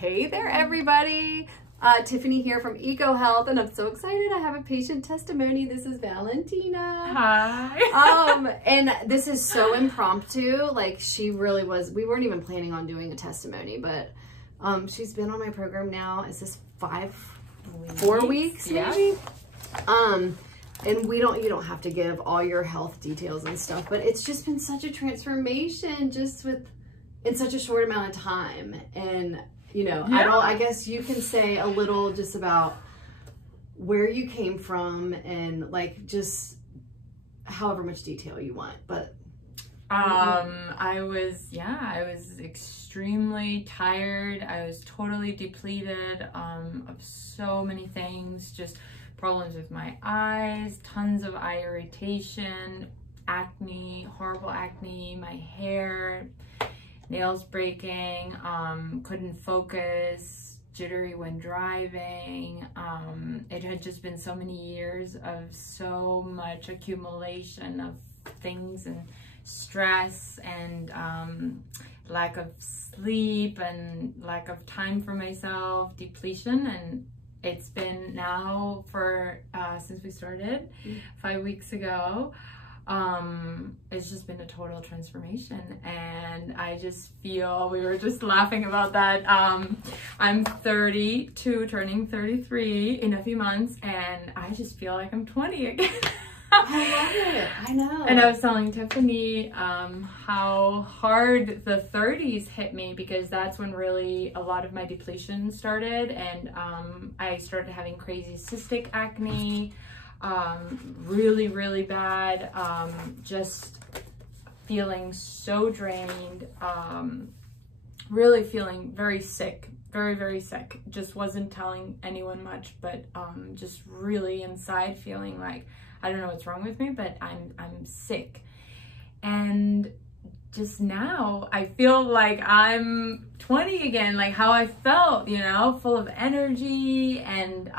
Hey there, everybody. Tiffany here from EcoHealth, and I'm so excited. I have a patient testimony. This is Valentina. Hi. And this is so impromptu. Like, she really was. We weren't even planning on doing a testimony, but she's been on my program now. Is this 4 weeks, maybe? Yeah. And you don't have to give all your health details and stuff, but it's just been such a transformation just in such a short amount of time. And you know, yeah. I guess you can say a little just about where you came from and like just however much detail you want. But I was extremely tired. I was totally depleted of so many things, just problems with my eyes, tons of eye irritation, acne, horrible acne, my hair, nails breaking, couldn't focus, jittery when driving. It had just been so many years of so much accumulation of things and stress and lack of sleep and lack of time for myself, depletion. And it's been now for since we started 5 weeks ago. It's just been a total transformation, and I just feel, we were just laughing about that. I'm 32, turning 33 in a few months, and I just feel like I'm 20 again. I love it. I know. And I was telling Tiffany how hard the 30s hit me, because that's when really a lot of my depletion started, and I started having crazy cystic acne. Really bad, just feeling so drained, really feeling very sick, very sick. Just wasn't telling anyone much, but just really inside feeling like, I don't know what's wrong with me, but I'm sick. And just now I feel like I'm 20 again, like how I felt, you know, full of energy and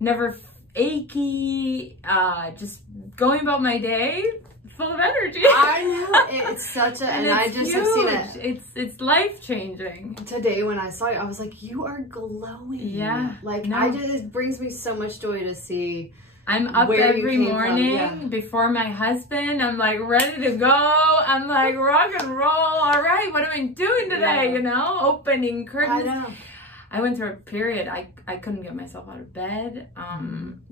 never achy, just going about my day full of energy. I know, it's such a, and I just have seen it. It's life changing. Today when I saw you, I was like, you are glowing. Yeah. Like, it brings me so much joy to see. I'm up every morning before my husband. I'm like ready to go. I'm like rock and roll. All right, what am I doing today? Yeah. You know, opening curtains. I know. I went through a period, I couldn't get myself out of bed.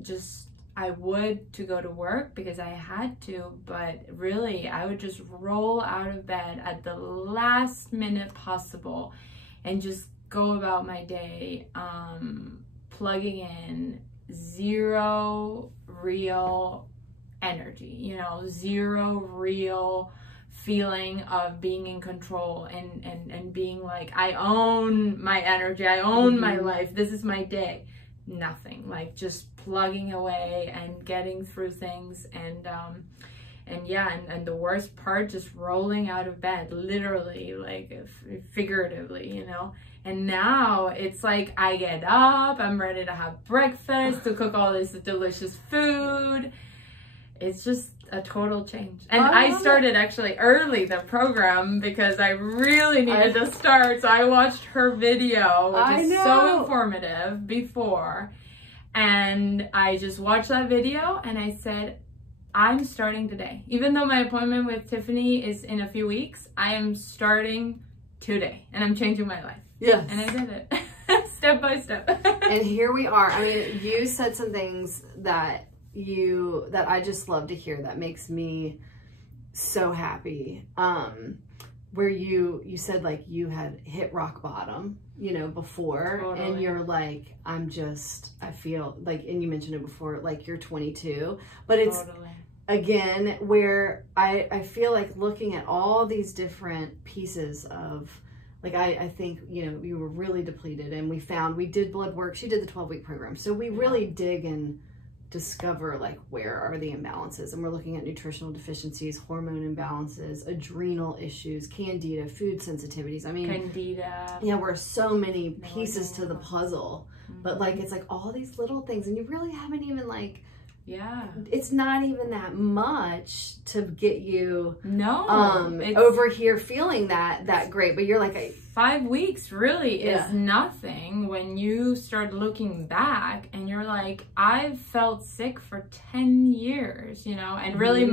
Just, I would to go to work because I had to, but really I would just roll out of bed at the last minute possible and just go about my day, plugging in zero real energy, you know, zero real feeling of being in control and being like, I own my energy, I own my life, this is my day. Nothing, like just plugging away and getting through things, and the worst part, just rolling out of bed, literally, like figuratively, you know. And now it's like I get up, I'm ready to have breakfast, to cook all this delicious food. It's just a total change. And I started actually early the program because I really needed to start. So I watched her video, which is so informative, before. And I just watched that video and I said, I'm starting today. Even though my appointment with Tiffany is in a few weeks, I am starting today and I'm changing my life. Yes. And I did it step by step. And here we are. I mean, you said some things that I just love to hear, that makes me so happy. Where you said like you had hit rock bottom, you know, before. Totally. And you're like, I feel like, and you mentioned it before, like you're 22, but it's again where I feel like looking at all these different pieces of, like, I think, you know, you were really depleted, and we did blood work. She did the 12-week program. So we really dig and discover like where are the imbalances, and we're looking at nutritional deficiencies, hormone imbalances, adrenal issues, candida, food sensitivities. I mean, candida. Yeah, we're so many pieces to the puzzle, but like it's like all these little things, and you really haven't even like Yeah. It's not even that much to get you it's over here feeling that great, but you're like 5 weeks really is nothing when you start looking back and you're like, I've felt sick for 10 years, you know, and really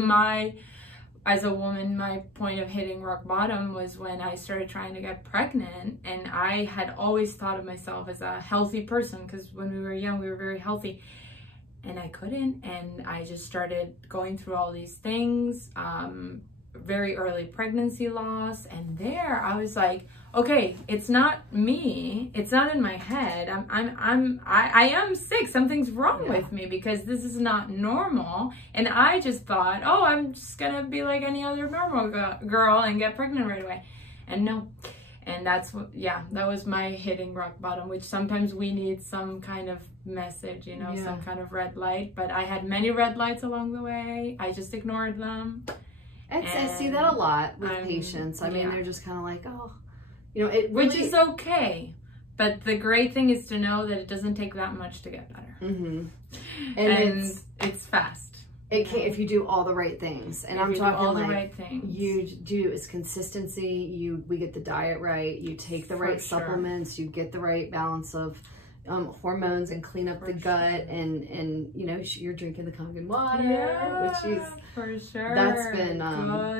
as a woman, my point of hitting rock bottom was when I started trying to get pregnant, and I had always thought of myself as a healthy person because when we were young, we were very healthy. And I couldn't, and I just started going through all these things, very early pregnancy loss, and there I was like, okay, it's not me, it's not in my head, I am sick, something's wrong with me because this is not normal, and I just thought, oh, I'm just gonna be like any other normal girl and get pregnant right away, and no. And that's what, that was my hitting rock bottom, which sometimes we need some kind of message, you know, some kind of red light. But I had many red lights along the way. I just ignored them. I see that a lot with patients. I mean, they're just kind of like, oh, you know, which is okay. But the great thing is to know that it doesn't take that much to get better. And it's fast. It can if you do all the right things, and I'm talking all like the right things. You do is consistency. We get the diet right. You take the right supplements. You get the right balance of hormones and clean up the gut, and you know you're drinking the Kangen water, which is for sure. That's been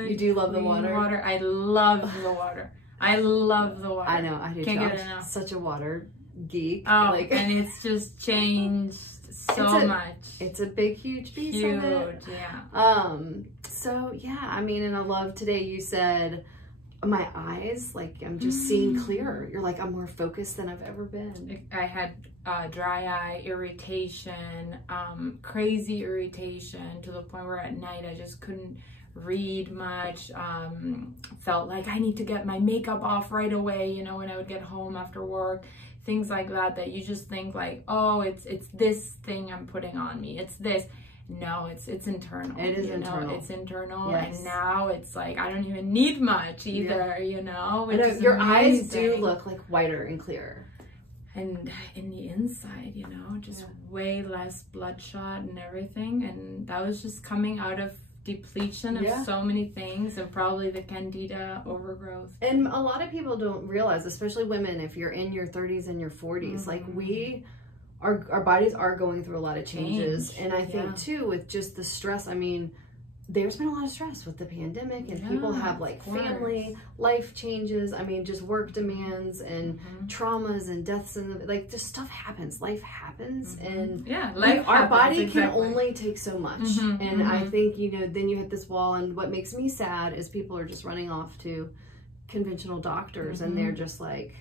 you do love the water. I love the water. I love the water. I know. I do. Can't get enough. Such a water geek. Oh, like, and it's just changed so much. It's a big, huge piece of it. So yeah, I mean, and I love today you said my eyes, like I'm just seeing clearer. You're like, I'm more focused than I've ever been. I had dry eye, irritation, crazy irritation to the point where at night I just couldn't read much. Felt like I need to get my makeup off right away, you know, when I would get home after work. Things like that you just think like, oh, it's this thing I'm putting on me. It's this. No, it's internal. It is internal. It's internal. Yes. And now it's like, I don't even need much either, you know? Which is your amazing. eyes do look like whiter and clearer. And in the inside, you know, just way less bloodshot and everything. And that was just coming out of depletion of so many things, and probably the candida overgrowth. And a lot of people don't realize, especially women, if you're in your 30s and your 40s, like our bodies are going through a lot of changes. And I think too, with just the stress, I mean, there's been a lot of stress with the pandemic, and people have like family life changes. I mean, just work demands and traumas and deaths, and like just stuff happens. Life happens, and our body can only take so much. And I think, you know, then you hit this wall, and what makes me sad is people are just running off to conventional doctors, and they're just like,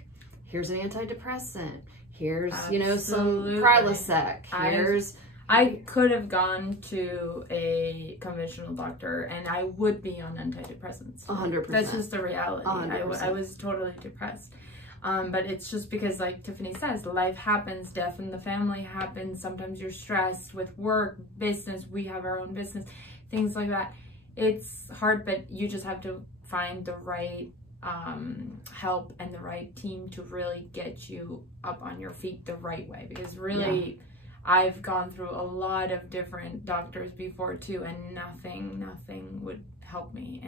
here's an antidepressant, here's you know, some Prilosec, here's I could have gone to a conventional doctor and I would be on antidepressants. 100%. That's just the reality. 100%. I was totally depressed. But it's just because, like Tiffany says, life happens, death in the family happens. Sometimes you're stressed with work, business. We have our own business, things like that. It's hard, but you just have to find the right help and the right team to really get you up on your feet the right way. Because really... I've gone through a lot of different doctors before too, and nothing would help me.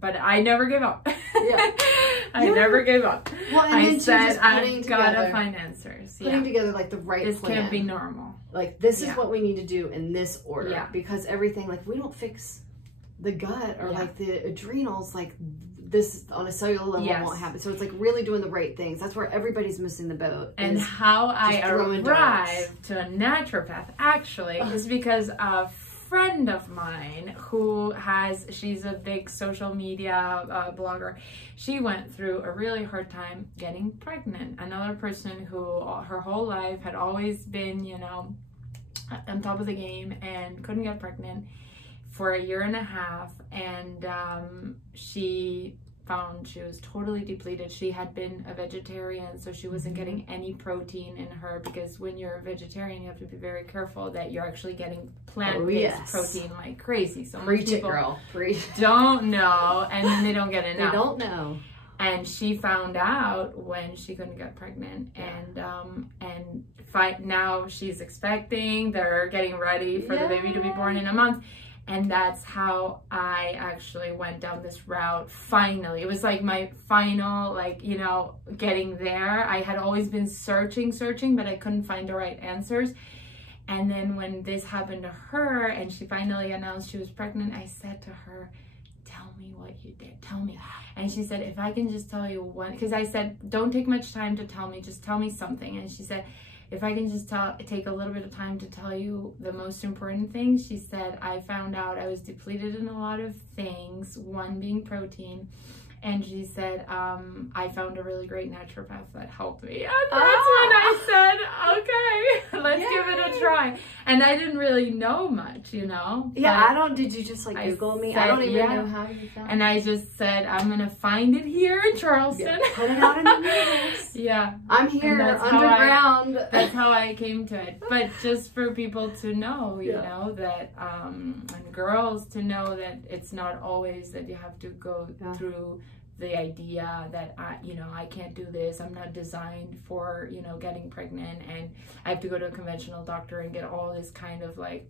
But I never gave up. I never gave up. Well, and I said I've gotta find answers. Putting together like the right this plan. Can't be normal. Like this is what we need to do in this order, because everything, like we don't fix the gut or like the adrenals, like this on a cellular level won't happen. So it's like really doing the right things. That's where everybody's missing the boat. And how I arrived to a naturopath actually is because a friend of mine she's a big social media blogger. She went through a really hard time getting pregnant. Another person who her whole life had always been, you know, on top of the game and couldn't get pregnant for a year and a half, and she found she was totally depleted. She had been a vegetarian, so she wasn't getting any protein in her, because when you're a vegetarian you have to be very careful that you're actually getting plant-based protein like crazy. So most people don't know, and they don't get enough. They don't know. And she found out when she couldn't get pregnant, and now she's expecting. They're getting ready for the baby to be born in a month. And that's how I actually went down this route. Finally, it was like my final, like, you know, getting there. I had always been searching, but I couldn't find the right answers. And then when this happened to her and she finally announced she was pregnant, I said to her, tell me what you did, tell me. And she said, if I can just tell you one, because I said, don't take much time to tell me, just tell me something. And she said, if I can just take a little bit of time to tell you the most important thing, she said, I found out I was depleted in a lot of things, one being protein. And she said, I found a really great naturopath that helped me. And that's when I said, okay, let's give it a try. And I didn't really know much, you know. Yeah, did you just like Google me? I don't even know how you found it. And I just said, I'm going to find it here in Charleston. Yeah, put it out in the news. Yeah. I'm here underground. That's how I came to it. But just for people to know, you know, that, and girls to know that it's not always that you have to go through the idea that I can't do this, I'm not designed for, you know, getting pregnant, and I have to go to a conventional doctor and get all this kind of like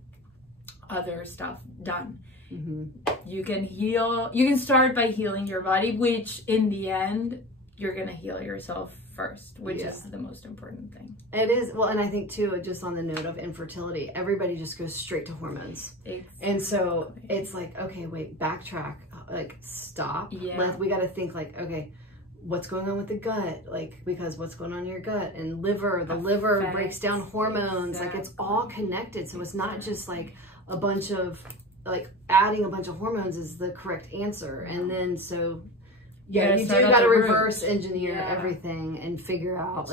other stuff done. You can heal, you can start by healing your body, which in the end you're gonna heal yourself first, which is the most important thing. It is. Well, and I think too, just on the note of infertility, everybody just goes straight to hormones. And so it's like, okay, wait, backtrack, like stop. We got to think like, okay, what's going on with the gut? Like, because what's going on in your gut and liver, the liver breaks down hormones. Like it's all connected. So it's not just like a bunch of like adding a bunch of hormones is the correct answer. And then so you do got to reverse engineer everything and figure out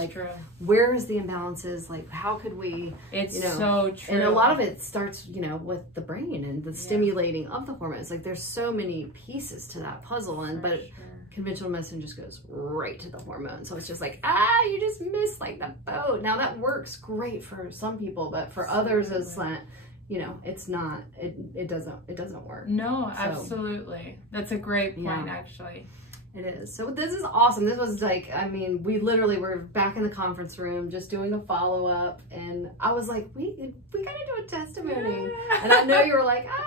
where is the imbalances, like how could we, so true. And a lot of it starts, you know, with the brain and the stimulating of the hormones. Like there's so many pieces to that puzzle, and conventional medicine just goes right to the hormones. So it's just like, you just missed like the boat. Now that works great for some people, but for others it's not, you know, it's not, it doesn't work. No, absolutely. That's a great point, actually. It is. So this is awesome. This was like, I mean, we literally were back in the conference room just doing a follow-up, and I was like, we gotta do a testimony. And I know you were like, I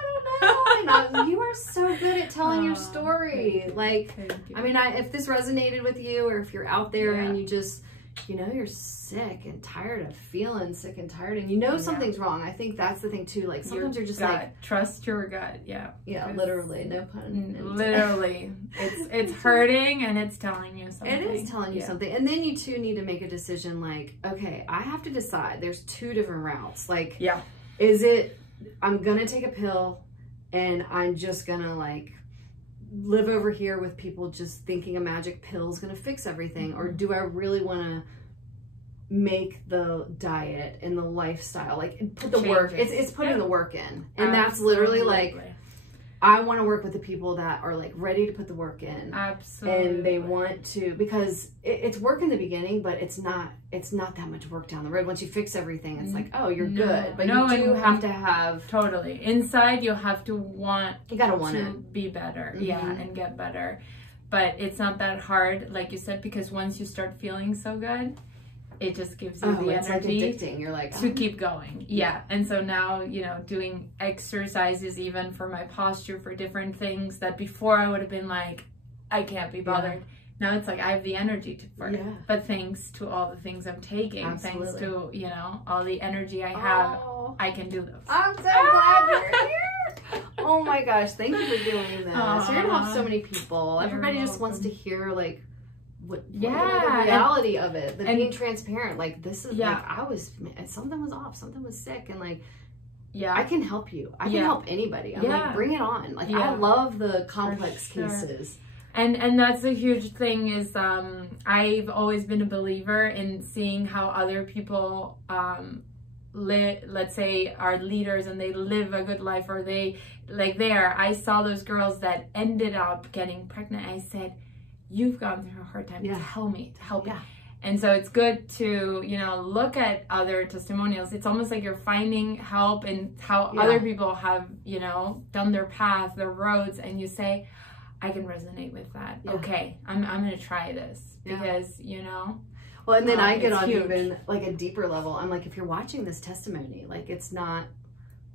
don't know. And you are so good at telling your story. Like, I mean, if this resonated with you, or if you're out there and you just, you know, you're sick and tired of feeling sick and tired, and you know something's wrong. I think that's the thing too. Like sometimes you're just like, trust your gut. Yeah, literally, no pun intended. Literally, it's hurting and it's telling you something. It is telling you something, and then you too need to make a decision. Like, okay, I have to decide. There's two different routes. Like, is it I'm gonna take a pill and I'm just gonna like live over here with people just thinking a magic pill is going to fix everything? Or do I really want to make the diet and the lifestyle, like put the work, it's putting the work in. And that's literally like, I want to work with the people that are like ready to put the work in. Absolutely. And they want to, because it's work in the beginning, but it's not that much work down the road. Once you fix everything, it's like, oh, you're good. But you do have to have. Totally. Inside, you'll have to want. You got to want to be better. Yeah. And get better. But it's not that hard, like you said, because once you start feeling so good, it just gives you the energy, like addicting. You're like, to keep going. Yeah. And so now, you know, doing exercises even for my posture, for different things that before I would have been like, I can't be bothered. Now it's like I have the energy for it. But thanks to all the things I'm taking, thanks to, you know, all the energy I have, I can do those. I'm so glad you're here. Oh my gosh, thank you for doing this. You're gonna help so many people. Everybody just wants to hear like the reality of it, and being transparent. Like, this is like, something was off, something was sick, and like, I can help you. I can help anybody. I'm like, bring it on. Like, I love the complex cases. And that's a huge thing is, I've always been a believer in seeing how other people, let's say, are leaders and they live a good life, or I saw those girls that ended up getting pregnant. I said, you've gone through a hard time. Tell me, to help you. And so it's good to, you know, look at other testimonials. It's almost like you're finding help in how other people have, you know, done their path, their roads, and you say, I can resonate with that. Yeah. Okay, I'm gonna try this because Well, and then I get on huge. even like a deeper level. I'm like, if you're watching this testimony, like it's not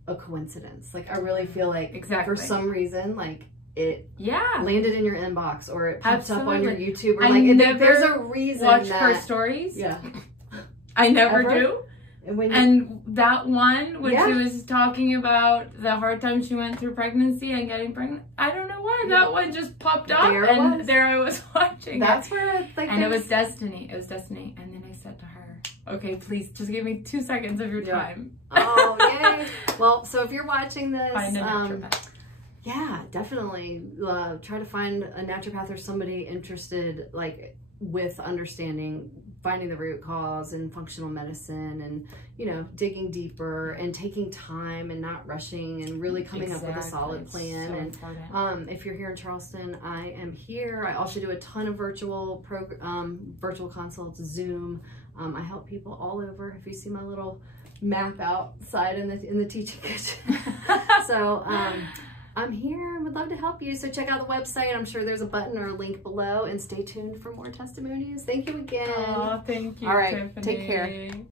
a coincidence. Like I really feel like for some reason, like it landed in your inbox or it pops up on your YouTube or like there's a reason. Watch her stories. Yeah, I never do. And that one when she was talking about the hard time she went through pregnancy and getting pregnant, I don't know why that one just popped up there I was watching. That's where it was destiny. It was destiny. And then I said to her, okay, please just give me 2 seconds of your time. Oh, yay. Well, so if you're watching this, find a naturopath. Yeah, definitely try to find a naturopath or somebody interested like with understanding, finding the root cause in functional medicine and, digging deeper and taking time and not rushing and really coming up with a solid plan. So and if you're here in Charleston, I am here. I also do a ton of virtual consults, Zoom. I help people all over. If you see my little map outside in the teaching kitchen. So, I'm here and would love to help you. So check out the website. I'm sure there's a button or a link below and stay tuned for more testimonies. Thank you again. Oh, thank you, All right, Tiffany. take care.